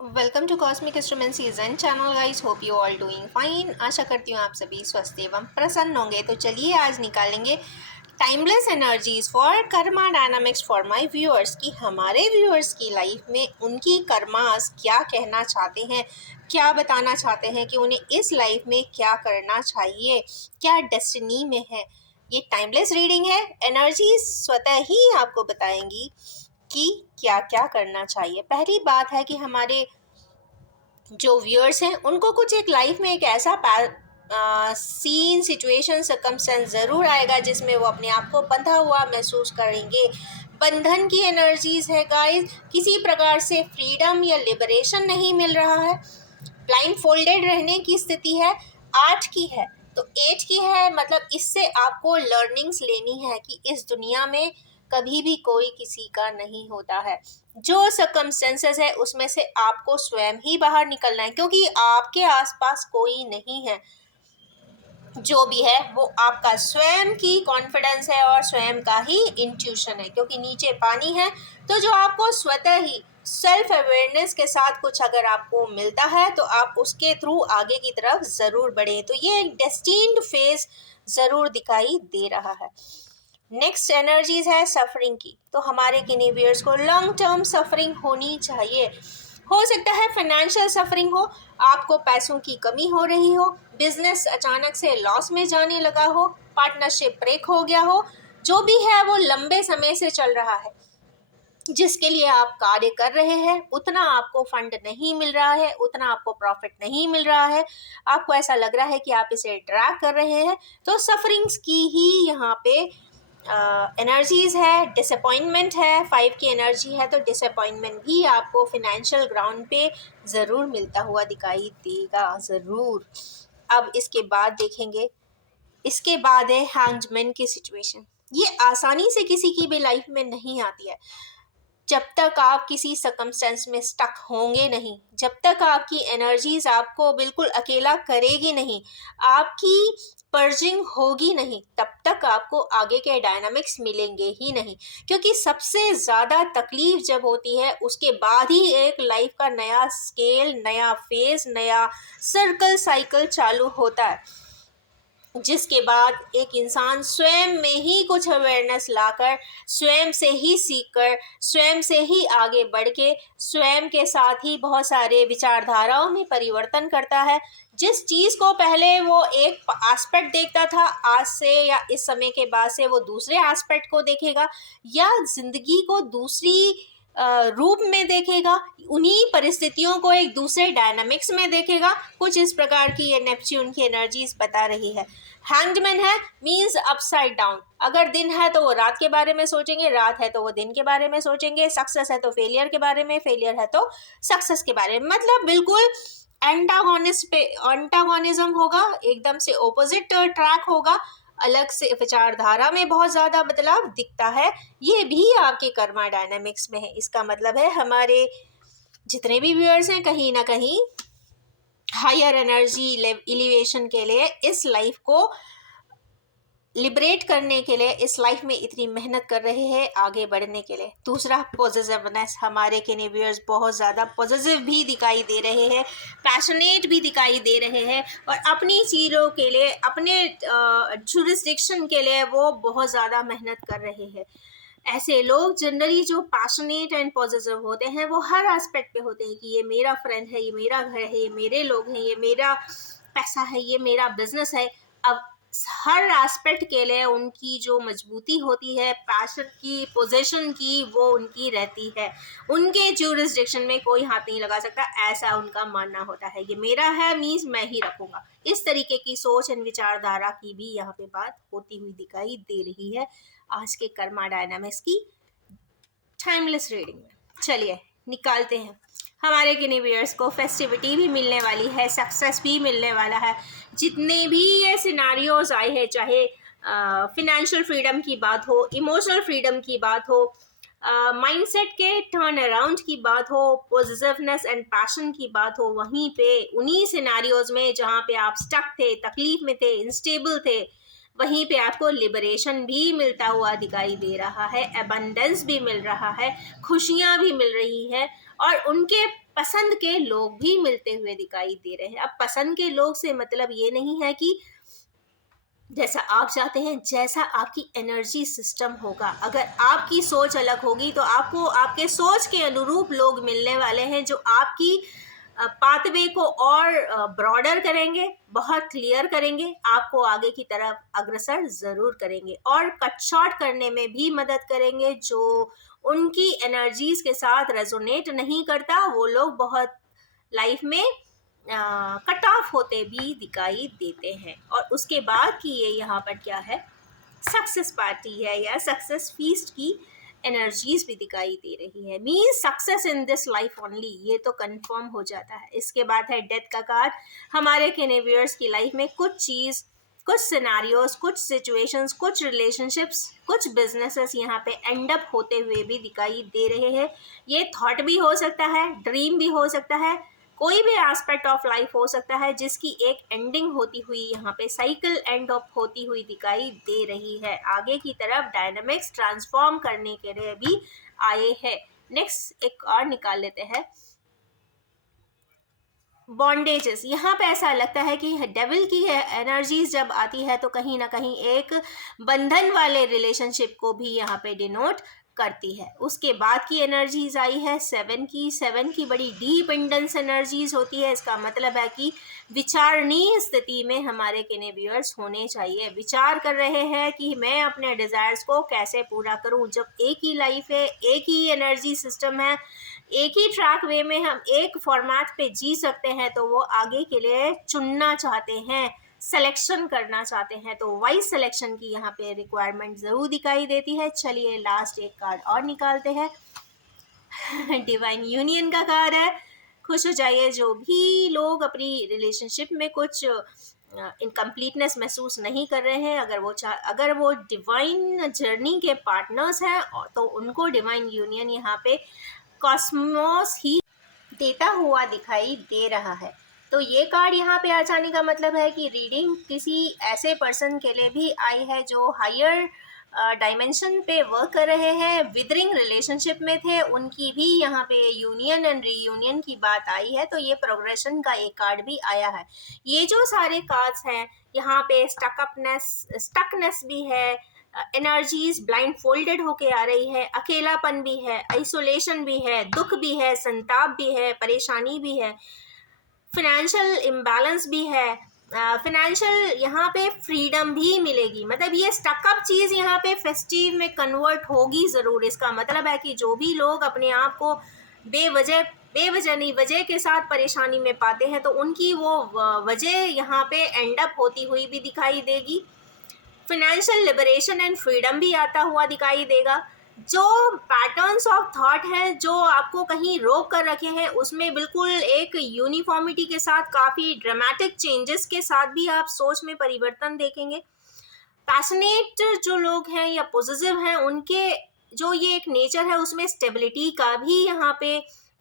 Welcome to cosmic instrument season channel guys. Hope you all doing fine. आशा करती हूँ आप सभी स्वस्थ एवं प्रसन्न होंगे। तो चलिए आज निकालेंगे timeless energies for Karma dynamics for my viewers कि हमारे व्यूअर्स की लाइफ में उनकी कर्मास क्या कहना चाहते हैं, क्या बताना चाहते हैं कि उन्हें इस लाइफ में क्या करना चाहिए, क्या डेस्टिनी में है। ये टाइमलेस रीडिंग है। एनर्जी स्वतः ही आपको बताएंगी कि क्या क्या करना चाहिए। पहली बात है कि हमारे जो व्यूअर्स हैं उनको कुछ एक लाइफ में एक ऐसा सीन सिचुएशन सर्कमस्टेंस ज़रूर आएगा जिसमें वो अपने आप को बंधा हुआ महसूस करेंगे। बंधन की एनर्जीज है गाइस। किसी प्रकार से फ्रीडम या लिबरेशन नहीं मिल रहा है। ब्लाइंड फोल्डेड रहने की स्थिति है। 8 की है तो 8 की है, मतलब इससे आपको लर्निंग्स लेनी है कि इस दुनिया में कभी भी कोई किसी का नहीं होता है। जो सर्कमस्टेंसेस है उसमें से आपको स्वयं ही बाहर निकलना है, क्योंकि आपके आसपास कोई नहीं है। जो भी है वो आपका स्वयं की कॉन्फिडेंस है और स्वयं का ही इंट्यूशन है, क्योंकि नीचे पानी है। तो जो आपको स्वतः ही सेल्फ अवेयरनेस के साथ कुछ अगर आपको मिलता है तो आप उसके थ्रू आगे की तरफ ज़रूर बढ़े। तो ये एक डेस्टिन्ड फेज ज़रूर दिखाई दे रहा है। नेक्स्ट एनर्जीज है सफरिंग की। तो हमारे किनेवियर्स को लॉन्ग टर्म सफरिंग होनी चाहिए। हो सकता है फाइनेंशियल सफरिंग हो, आपको पैसों की कमी हो रही हो, बिजनेस अचानक से लॉस में जाने लगा हो, पार्टनरशिप ब्रेक हो गया हो। जो भी है वो लंबे समय से चल रहा है, जिसके लिए आप कार्य कर रहे हैं उतना आपको फंड नहीं मिल रहा है, उतना आपको प्रॉफिट नहीं मिल रहा है, आपको ऐसा लग रहा है कि आप इसे ट्रैक कर रहे हैं। तो सफरिंग्स की ही यहाँ पे एनर्जीज है। डिसअपॉइंटमेंट है। 5 की एनर्जी है तो डिसअपॉइंटमेंट भी आपको फिनेंशियल ग्राउंड पे ज़रूर मिलता हुआ दिखाई देगा ज़रूर। अब इसके बाद देखेंगे, इसके बाद है हैंग्ड की सिचुएशन। ये आसानी से किसी की भी लाइफ में नहीं आती है। जब तक आप किसी सर्कमस्टेंस में स्टक होंगे नहीं, जब तक आपकी एनर्जीज आपको बिल्कुल अकेला करेगी नहीं, आपकी पर्जिंग होगी नहीं, तब तक आपको आगे के डायनामिक्स मिलेंगे ही नहीं। क्योंकि सबसे ज़्यादा तकलीफ जब होती है उसके बाद ही एक लाइफ का नया स्केल, नया फेज, नया सर्कल साइकिल चालू होता है, जिसके बाद एक इंसान स्वयं में ही कुछ अवेयरनेस लाकर, स्वयं से ही सीखकर, स्वयं से ही आगे बढ़ के, स्वयं के साथ ही बहुत सारे विचारधाराओं में परिवर्तन करता है। जिस चीज़ को पहले वो एक एस्पेक्ट देखता था, आज से या इस समय के बाद से वो दूसरे एस्पेक्ट को देखेगा या जिंदगी को दूसरी रूप में देखेगा, उन्हीं परिस्थितियों को एक दूसरे डायनामिक्स में देखेगा। कुछ इस प्रकार की ये नेपच्यून की एनर्जीज बता रही है। हैंगमैन है मीन्स अपसाइड डाउन। अगर दिन है तो वो रात के बारे में सोचेंगे, रात है तो वो दिन के बारे में सोचेंगे, सक्सेस है तो फेलियर के बारे में, फेलियर है तो सक्सेस के बारे में। मतलब बिल्कुल एंटागोनिज्म होगा, एकदम से ओपोजिट ट्रैक होगा, अलग से विचारधारा में बहुत ज़्यादा बदलाव दिखता है। ये भी आपके कर्मा डायनामिक्स में है। इसका मतलब है हमारे जितने भी व्यूअर्स हैं कहीं ना कहीं हायर एनर्जी एलिवेशन के लिए, इस लाइफ को लिबरेट करने के लिए, इस लाइफ में इतनी मेहनत कर रहे हैं आगे बढ़ने के लिए। दूसरा पॉजिटिवनेस। हमारे केनेवियर्स बहुत ज़्यादा पॉजिटिव भी दिखाई दे रहे हैं, पैशनेट भी दिखाई दे रहे हैं और अपनी चीज़ों के लिए, अपने जुरिस्डिक्शन के लिए वो बहुत ज़्यादा मेहनत कर रहे हैं। ऐसे लोग जनरली जो पैशनेट एंड पॉजिटिव होते हैं वो हर एस्पेक्ट पे होते हैं कि ये मेरा फ्रेंड है, ये मेरा घर है, ये मेरे लोग हैं, ये मेरा पैसा है, ये मेरा बिजनेस है। अब हर एस्पेक्ट के लिए उनकी जो मजबूती होती है, पैशन की, पोजीशन की, वो उनकी रहती है। उनके जुरिस्डिक्शन में कोई हाथ नहीं लगा सकता, ऐसा उनका मानना होता है। ये मेरा है मीन्स मैं ही रखूंगा। इस तरीके की सोच एंड विचारधारा की भी यहाँ पे बात होती हुई दिखाई दे रही है आज के कर्मा डायनामिक्स की टाइमलेस रीडिंग में। चलिए निकालते हैं। हमारे किनेवियर्स को फेस्टिविटी भी मिलने वाली है, सक्सेस भी मिलने वाला है। जितने भी ये सिनारियोज आए हैं, चाहे फिनेंशियल फ्रीडम की बात हो, इमोशनल फ्रीडम की बात हो, माइंडसेट के टर्न अराउंड की बात हो, पॉजिटिवनेस एंड पैशन की बात हो, वहीं पे उन्हीं सिनारियोज में जहाँ पे आप स्टक थे, तकलीफ में थे, इनस्टेबल थे, वहीं पे आपको लिबरेशन भी मिलता हुआ दिखाई दे रहा है, एबंडेंस भी मिल रहा है, खुशियाँ भी मिल रही है और उनके पसंद के लोग भी मिलते हुए दिखाई दे रहे हैं। अब पसंद के लोग से मतलब ये नहीं है कि जैसा आप चाहते हैं, जैसा आपकी एनर्जी सिस्टम होगा। अगर आपकी सोच अलग होगी तो आपको आपके सोच के अनुरूप लोग मिलने वाले हैं, जो आपकी पाथवे को और ब्रॉडर करेंगे, बहुत क्लियर करेंगे, आपको आगे की तरफ अग्रसर ज़रूर करेंगे और कट शॉर्ट करने में भी मदद करेंगे। जो उनकी एनर्जीज के साथ रेजोनेट नहीं करता, वो लोग बहुत लाइफ में कट ऑफ होते भी दिखाई देते हैं। और उसके बाद की ये यहाँ पर क्या है, सक्सेस पार्टी है या सक्सेस फीस्ट की एनर्जीज भी दिखाई दे रही है। Means success in this life only, ये तो कंफर्म हो जाता है। इसके बाद है डेथ का कार्ड। हमारे कैनेवियर्स की लाइफ में कुछ चीज़, कुछ सिनारियोज, कुछ सिचुएशंस, कुछ रिलेशनशिप्स, कुछ बिजनेसेस यहाँ पे एंड अप होते हुए भी दिखाई दे रहे हैं। ये थॉट भी हो सकता है, ड्रीम भी हो सकता है, कोई भी एस्पेक्ट ऑफ लाइफ हो सकता है जिसकी एक एंडिंग होती हुई, यहाँ पे साइकिल एंड अप होती हुई दिखाई दे रही है। आगे की तरफ डायनामिक्स ट्रांसफॉर्म करने के लिए भी आए हैं। नेक्स्ट एक और निकाल लेते हैं, बॉन्डेजेस। यहाँ पे ऐसा लगता है कि डेविल की एनर्जीज जब आती है तो कहीं ना कहीं एक बंधन वाले रिलेशनशिप को भी यहाँ पे डिनोट करती है। उसके बाद की एनर्जीज आई है सेवन की बड़ी डीप इंटेंस एनर्जीज होती है। इसका मतलब है कि विचारणीय स्थिति में हमारे कैनेवियर्स होने चाहिए। विचार कर रहे हैं कि मैं अपने डिज़ायर्स को कैसे पूरा करूं। जब एक ही लाइफ है, एक ही एनर्जी सिस्टम है, एक ही ट्रैक वे में हम एक फॉर्मेट पे जी सकते हैं, तो वो आगे के लिए चुनना चाहते हैं, सिलेक्शन करना चाहते हैं। तो वाइज सिलेक्शन की यहाँ पे रिक्वायरमेंट ज़रूर दिखाई देती है। चलिए लास्ट एक कार्ड और निकालते हैं। डिवाइन यूनियन का कार्ड है। खुश हो जाइए जो भी लोग अपनी रिलेशनशिप में कुछ इनकम्प्लीटनेस महसूस नहीं कर रहे हैं। अगर वो डिवाइन जर्नी के पार्टनर्स हैं तो उनको डिवाइन यूनियन यहाँ पे कॉस्मोस ही देता हुआ दिखाई दे रहा है। तो ये कार्ड यहाँ पे आ जाने का मतलब है कि रीडिंग किसी ऐसे पर्सन के लिए भी आई है जो हायर डायमेंशन पे वर्क कर रहे हैं, विदरिंग रिलेशनशिप में थे, उनकी भी यहाँ पे यूनियन एंड रीयूनियन की बात आई है। तो ये प्रोग्रेशन का एक कार्ड भी आया है। ये जो सारे कार्ड्स हैं यहाँ पे स्टकनेस भी है, एनर्जीज ब्लाइंड फोल्डेड होके आ रही है, अकेलापन भी है, आइसोलेशन भी है, दुख भी है, संताप भी है, परेशानी भी है, फिनेंशियल इम्बैलेंस भी है, फिनेंशियल यहाँ पे फ्रीडम भी मिलेगी। मतलब ये स्टकअप चीज़ यहाँ पे फेस्टिव में कन्वर्ट होगी ज़रूर। इसका मतलब है कि जो भी लोग अपने आप को बेवजह नहीं, वजह के साथ परेशानी में पाते हैं, तो उनकी वो वजह यहाँ पे एंड अप होती हुई भी दिखाई देगी। फिनेंशियल लिबरेशन एंड फ्रीडम भी आता हुआ दिखाई देगा। जो पैटर्न्स ऑफ थॉट हैं जो आपको कहीं रोक कर रखे हैं, उसमें बिल्कुल एक यूनिफॉर्मिटी के साथ, काफ़ी ड्रामेटिक चेंजेस के साथ भी आप सोच में परिवर्तन देखेंगे। पैशनेट जो लोग हैं या पॉजिटिव हैं, उनके जो ये एक नेचर है उसमें स्टेबिलिटी का भी यहाँ पे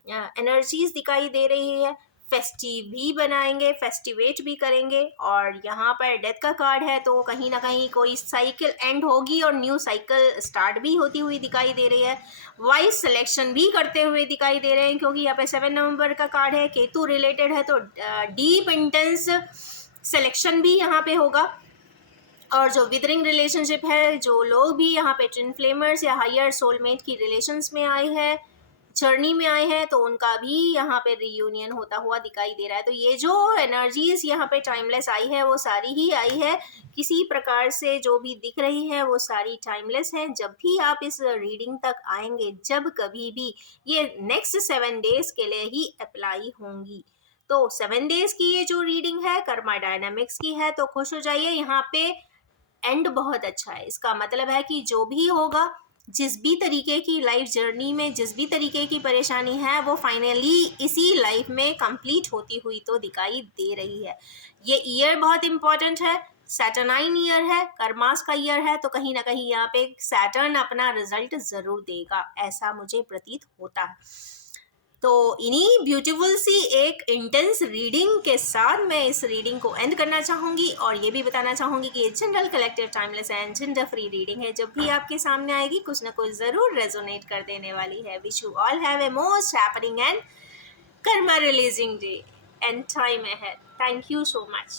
एनर्जीज दिखाई दे रही है। फेस्टिव भी बनाएंगे, फेस्टिवेट भी करेंगे। और यहाँ पर डेथ का कार्ड है तो कहीं ना कहीं कोई साइकिल एंड होगी और न्यू साइकिल स्टार्ट भी होती हुई दिखाई दे रही है। वाइज सिलेक्शन भी करते हुए दिखाई दे रहे हैं, क्योंकि यहाँ पे 7 नवंबर का कार्ड है, केतु रिलेटेड है, तो डीप इंटेंस सिलेक्शन भी यहाँ पे होगा। और जो विदरिंग रिलेशनशिप है, जो लोग भी यहाँ पे ट्विन फ्लेमर्स या हायर सोलमेट की रिलेशंस में आए हैं, जर्नी में आए हैं, तो उनका भी यहाँ पे रीयूनियन होता हुआ दिखाई दे रहा है। तो ये जो एनर्जीज यहाँ पे टाइमलेस आई है वो सारी ही आई है। किसी प्रकार से जो भी दिख रही है वो सारी टाइमलेस हैं। जब भी आप इस रीडिंग तक आएंगे, जब कभी भी, ये नेक्स्ट 7 डेज के लिए ही अप्लाई होंगी। तो 7 डेज की ये जो रीडिंग है कर्मा डायनामिक्स की है, तो खुश हो जाइए, यहाँ पे एंड बहुत अच्छा है। इसका मतलब है कि जो भी होगा, जिस भी तरीके की लाइफ जर्नी में जिस भी तरीके की परेशानी है, वो फाइनली इसी लाइफ में कंप्लीट होती हुई तो दिखाई दे रही है। ये ईयर बहुत इम्पॉर्टेंट है, सैटर्नाइन ईयर है, कर्मास का ईयर है, तो कहीं ना कहीं यहाँ पे सैटर्न अपना रिजल्ट ज़रूर देगा, ऐसा मुझे प्रतीत होता है। तो इन्हीं ब्यूटीफुल सी एक इंटेंस रीडिंग के साथ मैं इस रीडिंग को एंड करना चाहूँगी और ये भी बताना चाहूँगी कि ये general collective timeless and gender free reading है। जब भी आपके सामने आएगी कुछ ना कुछ ज़रूर रेजोनेट कर देने वाली है। Wish you all have a most happening and karma releasing day and time ahead. Thank you so much.